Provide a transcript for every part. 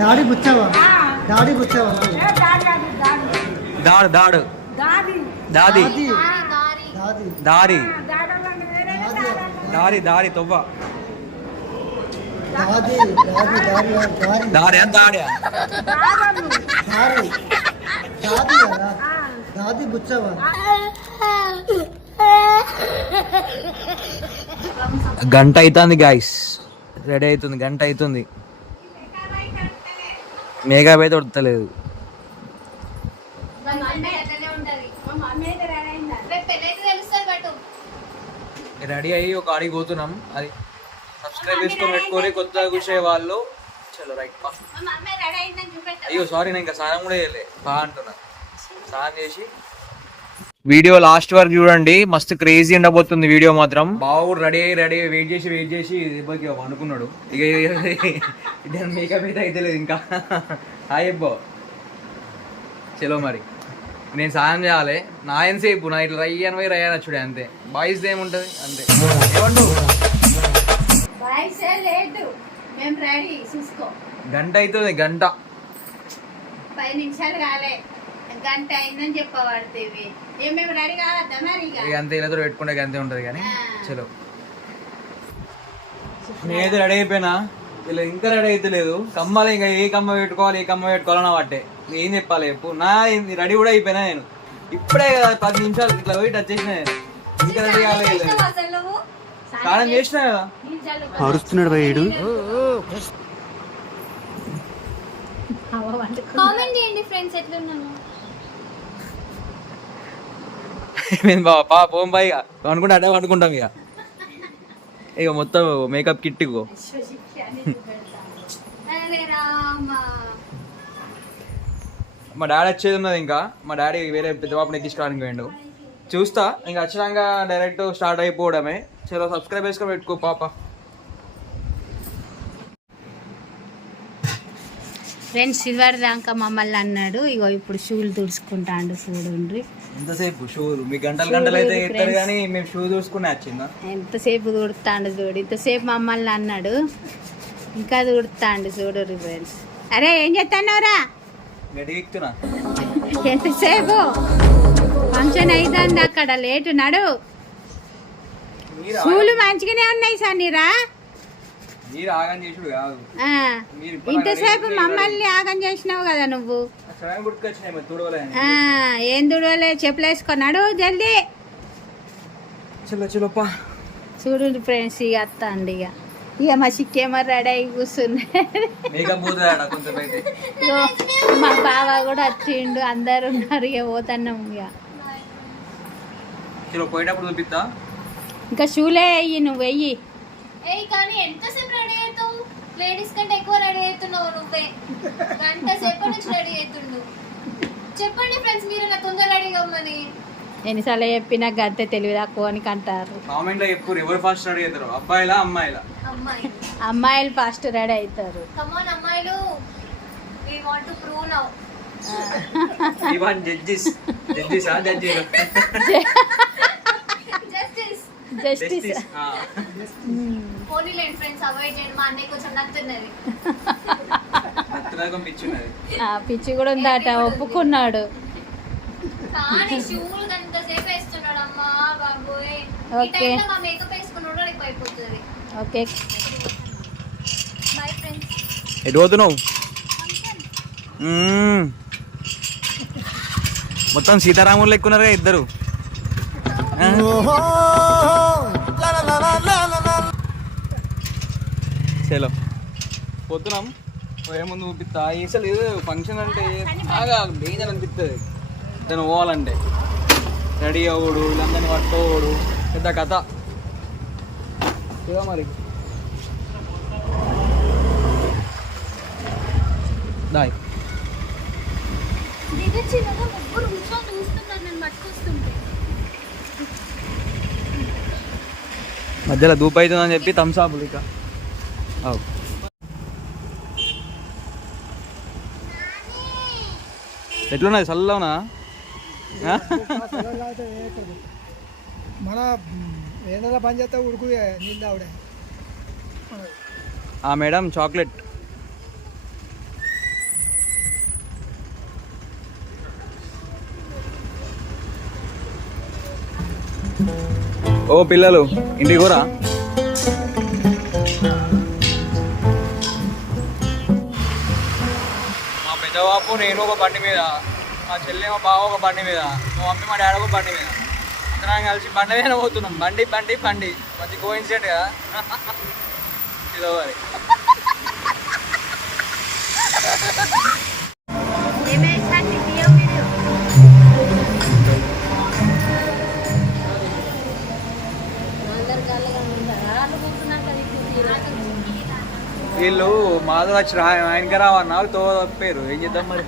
దాడి గుచ్చావా దాడి గుచ్చావా దాడు దాడు దాది దారి దారి దారి తొవ్వ దారి దాడి దాది గుచ్చావా గంట అవుతుంది గాయస్ రెడీ అవుతుంది గంట అవుతుంది మేకప్ అయితే ఉడతలేదు రెడీ అయ్యి ఒక ఆడికి పోతున్నాం అది సబ్స్క్రైబ్ చేసుకొని పెట్టుకొని కొత్తగా చూసే వాళ్ళు చలో రైట్ పా అయ్యో సారీ నేను ఇంకా స్నానం కూడా చేయలే బా అంటున్నా స్నానం చేసి వీడియో లాస్ట్ వరకు చూడండి మస్తు క్రేజీ ఉండబోతుంది వీడియో మాత్రం బావు రెడీ వెయిట్ చేసి దెబ్బకి అనుకున్నాడు ఇక మేకప్ అయితే అయితే లేదు ఇంకా హాయ్ అబ్బో చలో మరి నేను సాయం చేయాలి నా ఎంతసేపు నా ఇట్లా రయ్యాను చూడే అంతే బాయ్స్ ఏముంటది అంతే గంట అవుతుంది గంట 10 నిమిషాలు కాలే గంట అయిందని చెప్పబడుతుంది మేము రెడీ కావద్దా మరి అంతే ఇలా పెట్టుకుంటే అంతే ఉంటది కానీ చలో నేనైతే రెడీ అయిపోయినా ఇలా ఇంకా రెడీ అయితే లేదు కమ్మాలి ఇంకా ఏ కమ్మ పెట్టుకోవాలని పట్టే ఏం చెప్పాలి చెప్పు నా రెడీ కూడా అయిపోయినా నేను ఇప్పుడే 10 నిమిషాలు ఇట్లా పోయి టచ్ చేసిన ఇంకా రెడీ కాలేదు స్నానం చేసినా కదా అరుస్తున్నాడు భయ్యుడు కామెంట్ చేయండి ఫ్రెండ్స్ ఎట్లున్నాను మేము బాబా పోం బాయ్ అనుకుంటా అడే అనుకుంటాం ఇక మొత్తం మేకప్ కిట్ ఇగో మా డాడీ వచ్చేది ఉన్నది ఇంకా మా డాడీ వేరే పెద్ద పాపని ఎక్కించుకోవడానికి పోయిండు చూస్తా ఇంకా వచ్చినాక డైరెక్ట్ స్టార్ట్ అయిపోవడమే చలో సబ్స్క్రైబ్ చేసుకొని పెట్టుకో పాప ఫ్రెండ్స్ ఇదివరదాకా మమ్మల్ని అన్నాడు ఇగో ఇప్పుడు షూలు తుడుచుకుంటాండు చూడండి ఎంతసేపు షూలు మీ గంటలు అయితే ఎత్తారు కానీ మేము షూ చూసుకుని వచ్చిందా ఎంతసేపు తుడుతాండు చూడు ఇంతసేపు మమ్మల్ని అన్నాడు ఇంకా తుడుతాండు చూడు ఫ్రెండ్స్ అరే ఏం చేస్తున్నావురా ఎంతసేపు ఫంక్షన్ అవుతుంది అక్కడ లేటు నడు షూలు మంచిగానే ఉన్నాయి సార్ నీరా ఇంతసేపు మమ్మల్ని ఆగం చేసినావు కదా నువ్వు ఏం తుడవలే చెప్పులు వేసుకున్నాడు జల్దీ చూడు ఫ్రెండ్స్ ఇక అత్త అండి ఇక మా చిక్కేమో రెడీ అయి కూర్చున్నాడు మా బావ కూడా వచ్చిండు అందరు ఉన్నారు ఇక పోతున్నాం ఇక ఇంకా షూలే వెయ్యి నువ్వు వెయ్యి కానీ ఎంతసేపు రెడీ అవుతావు లేడీస్ కంటే ఎక్కువ రెడీ అవుతున్నావు నువ్వే గంట సేపు నుంచి రెడీ అవుతుండు చెప్పండి ఫ్రెండ్స్ మీరు నా తొందర రెడీ కమ్మని ఎన్నిసార్లు చెప్పినా గంతే తెలివి తక్కువ అని అంటారు కామెంట్ లో చెప్పు ఎవరు ఫాస్ట్ రెడీ అవుతారు అబ్బాయిలా అమ్మాయిలా అమ్మాయిలు ఫాస్ట్ రెడీ అవుతారు కమ్ ఆన్ అమ్మాయిలు we want to prove now we want judges ఆ జడ్జి జస్టిస్ పోనీ లేండి ఫ్రెండ్స్ అవాయిడ్ చేయండి మా అన్నయ్య కొంచెం నచ్చుతున్నది పిచ్చి కూడా ఉందట ఒప్పుకున్నాడు కానీ షూలు గంట సేపు వేస్తున్నాడు అమ్మా బాబోయ్ ఈ టైంలో మా మేకప్ వేసుకున్నాడు నీకు అయిపోతుంది ఓకే బై ఫ్రెండ్స్ ఎటు పోతున్నావు మొత్తం సీతారాములు ఎక్కున్నారుగా ఇద్దరు చలో పోతున్నాం పోయే ముందు చూపిస్తా అసలు ఏదో ఫంక్షన్ అంటే బాగా డేంజర్ అనిపిస్తుంది దాన్ని పోవాలంటే రెడీ అవ్వడు వీళ్ళందరినీ పట్టుకోవడు పెద్ద కథ కదా మరి దాయ్ మధ్యలో దూపు అవుతుందని చెప్పి థమ్సాపులు ఇక ఎట్లున్నది చల్లవునా మన ఏదైనా పని చేస్తే ఉడుకు నీళ్ళు ఆవిడ మేడం చాక్లెట్. ఓ పిల్లలు ఇంటికి కూడా మా పెద్దబాపు నేను ఒక బండి మీద, మా చెల్లి మా బావ ఒక బండి మీద, మా మమ్మీ మా డాడీ ఒక బండి మీద, అందరం కలిసి బండి మీద పోతున్నాం. బండి బండి బండి మంచి కోఇన్సిడెంట్ కదా. ఇదో మరి వీళ్ళు మాధవ్ వచ్చి ఆయనకి రావన్నా తో తప్పారు. ఏం చేద్దాం మరి.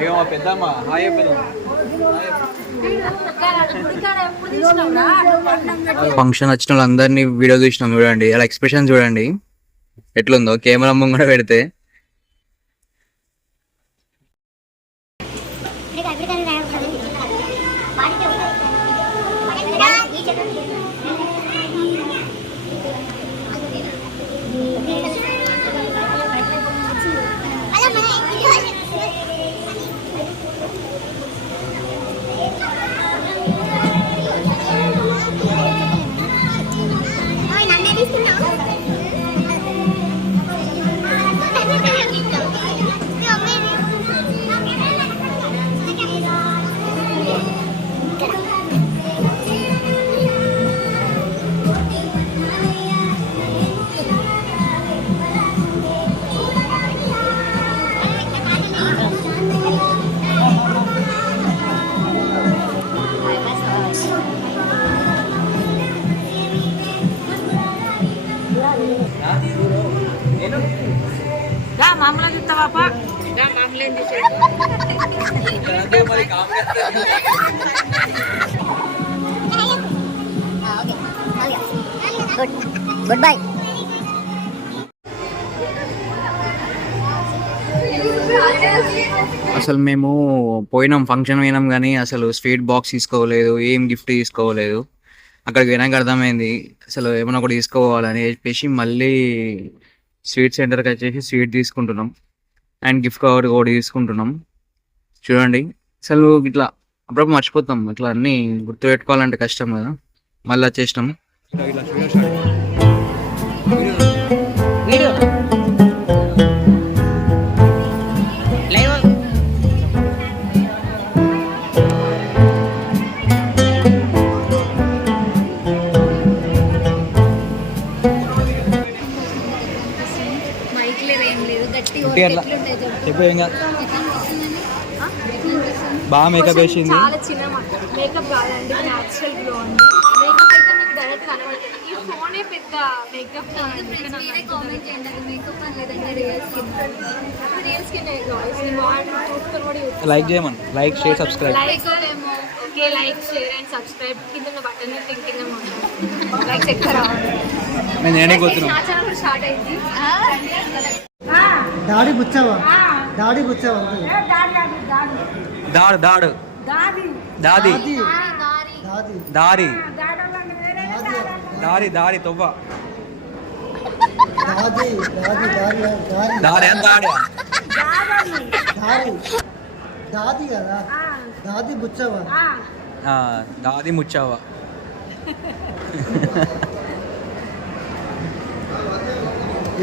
ఇక మా పెద్దమ్మ హాయ్ పెద్దమ్మ. ఫంక్షన్ వచ్చిన వాళ్ళందరినీ వీడియో చూసినాం చూడండి, అలా ఎక్స్ప్రెషన్ చూడండి ఎట్లుందో కెమెరా ముంగడ పెడితే. మామూలుగా చూస్తావా మామూలు ఏం గుడ్ బై. అసలు మేము పోయినాం ఫంక్షన్ పోయినాం కానీ అసలు స్వీట్ బాక్స్ తీసుకోలేదు, ఏం గిఫ్ట్ తీసుకోలేదు. అక్కడికి పోయినాక అర్థమైంది అసలు ఏమైనా ఒకటి తీసుకోవాలని చెప్పేసి మళ్ళీ స్వీట్ సెంటర్కి వచ్చేసి స్వీట్ తీసుకుంటున్నాం అండ్ గిఫ్ట్ కవర్ కూడా తీసుకుంటున్నాం. చూడండి అసలు ఇట్లా అప్పుడప్పుడు మర్చిపోతాం, ఇట్లా అన్నీ గుర్తుపెట్టుకోవాలంటే కష్టం కదా. మళ్ళీ వచ్చేసినాం. చెప్పు ఏం కాదు, బాగా మేకప్ వేసింది. చాలా చిన్న మేకప్ కాదండి, న్యాచురల్ గ్లో ఉంది. మేకప్ అయితే మీకు డైరెక్ట్ కనబడుతుంది. ఈ ఫోనే పెద్ద మేకప్. కామెంట్ చేయండి, అది మేకప్ అని లేదంటే real skin. Real skin like చేయమని, లైక్ షేర్ సబ్స్క్రైబ్. లైక్ ఏమో okay, like share and subscribe. కింద ఉన్న బటన్ టింగ్ లైక్ చెక్ రావాలి. నేనే కూర్చున్నాను. నా ఛానల్ స్టార్ట్ అయింది. దాడి గుచ్చావా, దాడి గుచ్చావా, దాడు దాడు దాది దారి దారి దారి తొవ్వ దాది దాది దారి దారి అని దాడి దారి దాది కదా, దాది గుచ్చావా, దాది ముచ్చావా.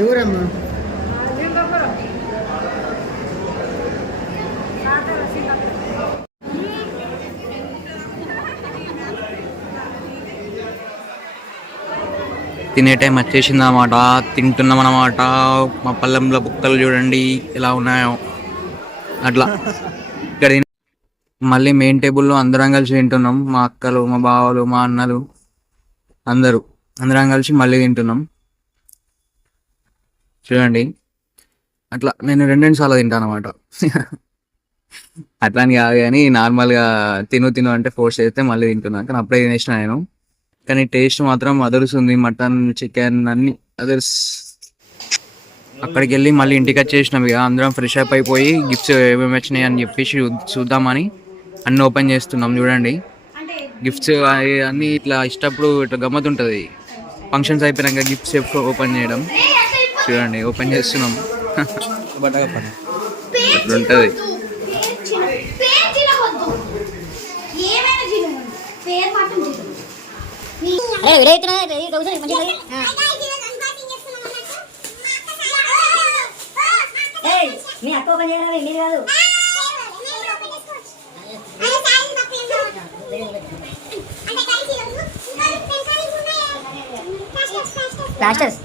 ఎవరమ్మా తినే టైం వచ్చేసింది అన్నమాట. తింటున్నాం అన్నమాట. మా పళ్ళెంలో బుక్కలు చూడండి ఎలా ఉన్నాయో అట్లా. ఇక్కడ మళ్ళీ మెయిన్ టేబుల్లో అందరం కలిసి తింటున్నాం. మా అక్కలు, మా బావలు, మా అన్నలు అందరం కలిసి మళ్ళీ తింటున్నాం. చూడండి అట్లా నేను 2 సార్లు తింటాను అనమాట. అట్లా అని కాదు కానీ నార్మల్గా తిను అంటే ఫోర్స్ చేస్తే మళ్ళీ తింటున్నాను. కానీ అప్పుడే తినేసిన నేను. కానీ టేస్ట్ మాత్రం అదర్స్ ఉంది. మటన్, చికెన్ అన్ని అదర్స్. అక్కడికి వెళ్ళి మళ్ళీ ఇంటికి వచ్చేసినాం ఇక అందరం ఫ్రెష్ అప్ అయిపోయి గిఫ్ట్స్ ఏమేమి వచ్చినాయి అని చెప్పేసి చూద్దామని అన్నీ ఓపెన్ చేస్తున్నాం. చూడండి గిఫ్ట్స్ అన్నీ ఇట్లా ఇష్టప్పుడు ఇట్లా గమ్మత్ ఉంటుంది. ఫంక్షన్స్ అయిపోయినాక గిఫ్ట్స్ ఎప్పుడు ఓపెన్ చేయడం. చూడండి ఓపెన్ చేస్తున్నాం. బట్టగా పని ఉంటుంది. మీ అక్క ఓపెన్ చేయరా ఇది కాదు ప్లాస్టర్స్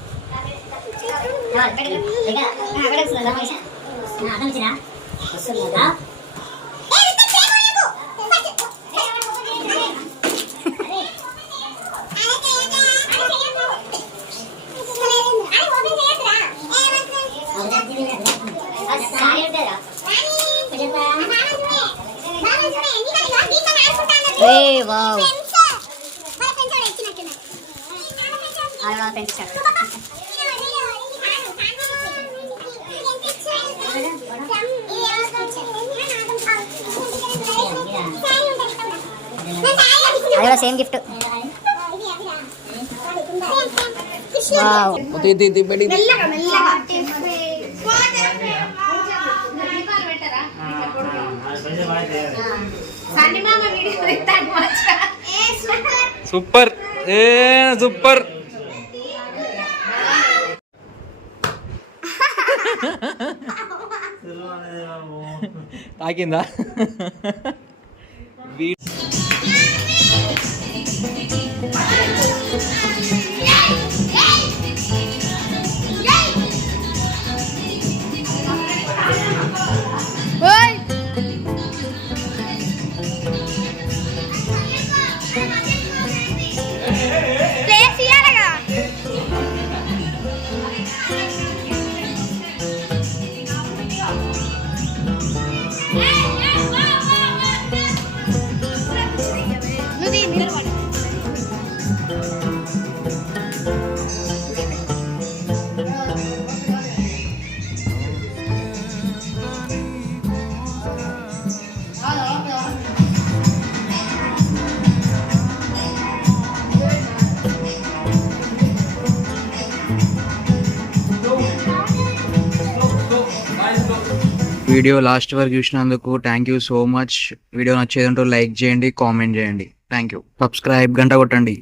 అదే సేమ్ గిఫ్ట్. Super super. తాకిందా? వీడియో లాస్ట్ వరకు చూసినందుకు thank you so much. Video నచ్చేదంటూ లైక్ చేయండి, కామెంట్ చేయండి. Thank you. సబ్స్క్రైబ్ గంట కొట్టండి.